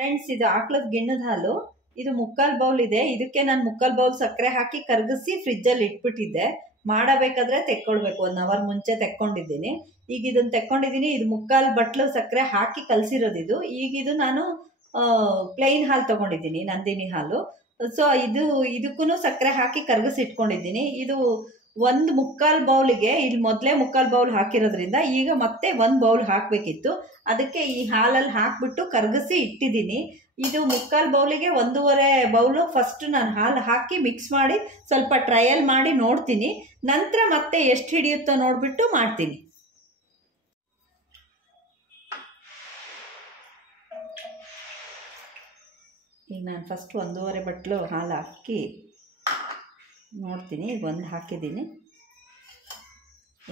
Friends, ಇದು ಆಕಳದ ಗಿಣ್ಣದ ಹಾಲು. ಇದು ಮುಕ್ಕಾಲ್ ಬೌಲ್ ಇದೆ. ಇದಕ್ಕೆ ನಾನು ಮುಕ್ಕಾಲ್ ಬೌಲ್ ಸಕ್ಕರೆ ಹಾಕಿ ಕರಗಿಸಿ ಫ್ರಿಜ್ಜಲ್ಲಿ ಇಟ್ಬಿಟ್ಟಿದ್ದೆ. ಮಾಡಬೇಕಾದ್ರೆ ತೆಕ್ಕೊಳ್ಬೇಕು. 1 ಅವರ್ ಮುಂಚೆ ತೆಕ್ಕೊಂಡಿದ್ದೀನಿ. ಈಗ ಇದನ್ನ ತೆಕ್ಕೊಂಡಿದ್ದೀನಿ. ಇದು ಮುಕ್ಕಾಲ್ ಬಟ್ಲು ಸಕ್ಕರೆ ಹಾಕಿ ಕಲಸಿರೋದು. ಈಗ ಇದು ನಾನು ಪ್ಲೈನ್ ಹಾಲು ತಗೊಂಡಿದ್ದೀನಿ, ನಂದಿನಿ ಹಾಲು. ಸೊ ಇದಕ್ಕೂ ಸಕ್ಕರೆ ಹಾಕಿ ಕರಗಿಸಿ ಇಟ್ಕೊಂಡಿದ್ದೀನಿ. ಇದು 1 ಮುಕ್ಕಾಲ್ ಬೌಲಿಗೆ ಇಲ್ಲಿ ಮೊದಲೇ ಮುಕ್ಕಾಲ್ ಬೌಲ್ ಹಾಕಿರೋದ್ರಿಂದ ಈಗ ಮತ್ತೆ 1 ಬೌಲ್ ಹಾಕಬೇಕಿತ್ತು. ಅದಕ್ಕೆ ಈ ಹಾಲಲ್ಲಿ ಹಾಕ್ಬಿಟ್ಟು ಕರಗಿಸಿ ಇಟ್ಟಿದ್ದೀನಿ. ಇದು ಮುಕ್ಕಾಲ್ ಬೌಲಿಗೆ 1.5 ಬೌಲು ಫಸ್ಟ್ ನಾನು ಹಾಲು ಹಾಕಿ ಮಿಕ್ಸ್ ಮಾಡಿ ಸ್ವಲ್ಪ ಟ್ರಯಲ್ ಮಾಡಿ ನೋಡ್ತೀನಿ. ನಂತರ ಮತ್ತೆ ಎಷ್ಟು ಹಿಡಿಯುತ್ತೋ ನೋಡಿಬಿಟ್ಟು ಮಾಡ್ತೀನಿ. ಈಗ ನಾನು ಫಸ್ಟ್ 1.5 ಬಟ್ಲು ಹಾಲು ಹಾಕಿ ನೋಡ್ತೀನಿ. ಈಗ 1 ಹಾಕಿದ್ದೀನಿ,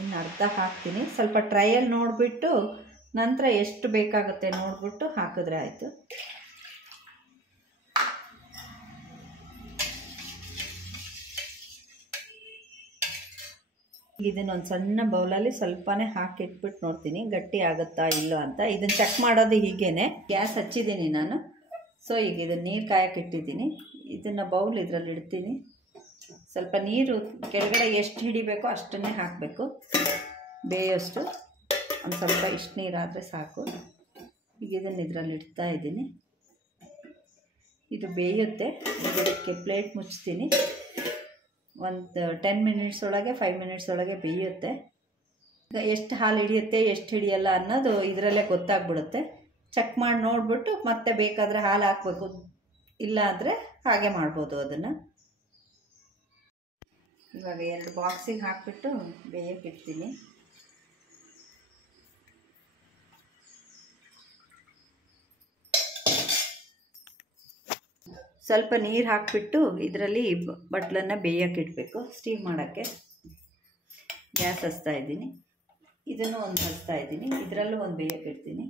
ಇನ್ನು ಅರ್ಧ ಹಾಕ್ತೀನಿ. ಸ್ವಲ್ಪ ಟ್ರಯಲ್ ನೋಡಿಬಿಟ್ಟು ನಂತರ ಎಷ್ಟು ಬೇಕಾಗುತ್ತೆ ನೋಡಿಬಿಟ್ಟು ಹಾಕಿದ್ರೆ ಆಯಿತು. ಇದನ್ನೊಂದು ಸಣ್ಣ ಬೌಲಲ್ಲಿ ಸ್ವಲ್ಪನೇ ಹಾಕಿಟ್ಬಿಟ್ಟು ನೋಡ್ತೀನಿ ಗಟ್ಟಿ ಆಗುತ್ತಾ ಇಲ್ಲೋ ಅಂತ. ಇದನ್ನು ಚೆಕ್ ಮಾಡೋದು ಹೀಗೇನೆ. ಗ್ಯಾಸ್ ಹಚ್ಚಿದ್ದೀನಿ ನಾನು. ಸೊ ಈಗ ಇದನ್ನು ನೀರು ಕಾಯಕ್ಕೆ ಇಟ್ಟಿದ್ದೀನಿ. ಇದನ್ನು ಬೌಲ್ ಇದರಲ್ಲಿ ಇಡ್ತೀನಿ. ಸ್ವಲ್ಪ ನೀರು ಕೆಳಗಡೆ ಎಷ್ಟು ಹಿಡಿಬೇಕೋ ಅಷ್ಟನ್ನೇ ಹಾಕಬೇಕು, ಬೇಯೋಷ್ಟು. ಒಂದು ಸ್ವಲ್ಪ ಇಷ್ಟು ನೀರಾದರೆ ಸಾಕು. ಈಗ ಇದನ್ನು ಇದರಲ್ಲಿ ಇಡ್ತಾ ಇದ್ದೀನಿ. ಇದು ಬೇಯುತ್ತೆ. ಇದಕ್ಕೆ ಪ್ಲೇಟ್ ಮುಚ್ತೀನಿ. ಒಂದು 10 ಮಿನಿಟ್ಸ್ ಒಳಗೆ 5 ಮಿನಿಟ್ಸ್ ಒಳಗೆ ಬೇಯುತ್ತೆ. ಎಷ್ಟು ಹಾಲು ಹಿಡಿಯುತ್ತೆ ಎಷ್ಟು ಹಿಡಿಯಲ್ಲ ಅನ್ನೋದು ಇದರಲ್ಲೇ ಗೊತ್ತಾಗ್ಬಿಡುತ್ತೆ. ಚೆಕ್ ಮಾಡಿ ನೋಡಿಬಿಟ್ಟು ಮತ್ತೆ ಬೇಕಾದರೆ ಹಾಲು ಹಾಕಬೇಕು, ಇಲ್ಲ ಅಂದರೆ ಹಾಗೆ ಮಾಡ್ಬೋದು ಅದನ್ನು. ಇವಾಗ 2 ಬಾಕ್ಸಿಗೆ ಹಾಕಿಬಿಟ್ಟು ಬೇಯಕ್ಕೆ ಇಡ್ತೀನಿ. ಸ್ವಲ್ಪ ನೀರು ಹಾಕಿಬಿಟ್ಟು ಇದರಲ್ಲಿ ಬಟ್ಲನ್ನು ಬೇಯಕ್ಕೆ ಇಡಬೇಕು. ಸ್ಟೀಮ್ ಮಾಡೋಕ್ಕೆ ಗ್ಯಾಸ್ ಹಚ್ತಾ ಇದ್ದೀನಿ. ಇದನ್ನು ಒಂದು ಹಚ್ತಾ ಇದ್ದೀನಿ. ಇದರಲ್ಲೂ ಒಂದು ಬೇಯಕ್ಕೆ ಇಡ್ತೀನಿ.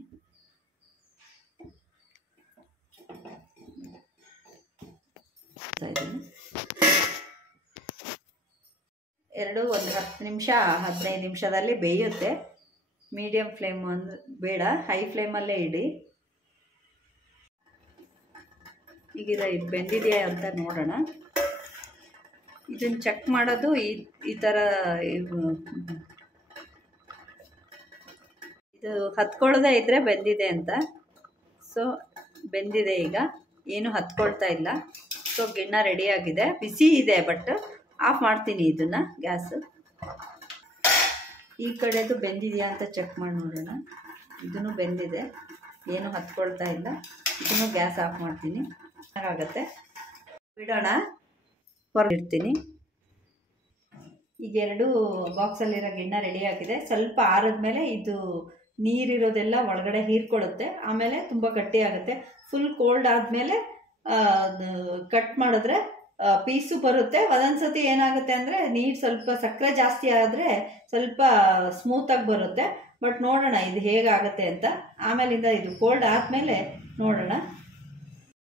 ಎರಡು ಒಂದು 10 ನಿಮಿಷ 15 ನಿಮಿಷದಲ್ಲಿ ಬೇಯುತ್ತೆ. ಮೀಡಿಯಮ್ ಫ್ಲೇಮ್ ಅಂದರೆ ಬೇಡ, ಹೈ ಫ್ಲೇಮಲ್ಲೇ ಇಡಿ. ಈಗ ಇದು ಬೆಂದಿದೆಯಾ ಅಂತ ನೋಡೋಣ. ಇದನ್ನು ಚೆಕ್ ಮಾಡೋದು ಈ ಥರ ಇದು ಹತ್ಕೊಳ್ಳೋದೇ ಇದ್ದರೆ ಬೆಂದಿದೆ ಅಂತ. ಸೊ ಬೆಂದಿದೆ, ಈಗ ಏನು ಹತ್ಕೊಳ್ತಾ ಇಲ್ಲ. ಸೊ ಗಿಣ್ಣ ರೆಡಿಯಾಗಿದೆ. ಬಿಸಿ ಇದೆ, ಬಟ್ ಆಫ್ ಮಾಡ್ತೀನಿ ಇದನ್ನು ಗ್ಯಾಸು. ಈ ಕಡೆದು ಬೆಂದಿದೆಯಾ ಅಂತ ಚೆಕ್ ಮಾಡಿ ನೋಡೋಣ. ಇದನ್ನು ಬೆಂದಿದೆ, ಏನು ಹತ್ಕೊಳ್ತಾ ಇಲ್ಲ. ಇದನ್ನು ಗ್ಯಾಸ್ ಆಫ್ ಮಾಡ್ತೀನಿ. ಆಗುತ್ತೆ, ಬಿಡೋಣ. ಹೊರಗಿಡ್ತೀನಿ. ಈಗ 2 ಬಾಕ್ಸಲ್ಲಿರೋ ಗಿಣ್ಣ ರೆಡಿಯಾಗಿದೆ. ಸ್ವಲ್ಪ ಆರಿದ್ಮೇಲೆ ಇದು ನೀರಿರೋದೆಲ್ಲ ಒಳಗಡೆ ಹೀರ್ಕೊಳ್ಳುತ್ತೆ. ಆಮೇಲೆ ತುಂಬ ಗಟ್ಟಿ ಆಗುತ್ತೆ. ಫುಲ್ ಕೋಲ್ಡ್ ಆದಮೇಲೆ ಕಟ್ ಮಾಡಿದ್ರೆ ಪೀಸು ಬರುತ್ತೆ. ಒಂದೊಂದ್ಸತಿ ಏನಾಗುತ್ತೆ ಅಂದರೆ ನೀರು ಸ್ವಲ್ಪ ಸಕ್ಕರೆ ಜಾಸ್ತಿ ಆದರೆ ಸ್ವಲ್ಪ ಸ್ಮೂತಾಗಿ ಬರುತ್ತೆ. ಬಟ್ ನೋಡೋಣ ಇದು ಹೇಗಾಗುತ್ತೆ ಅಂತ. ಆಮೇಲಿಂದ ಇದು ಕೋಲ್ಡ್ ಆದಮೇಲೆ ನೋಡೋಣ.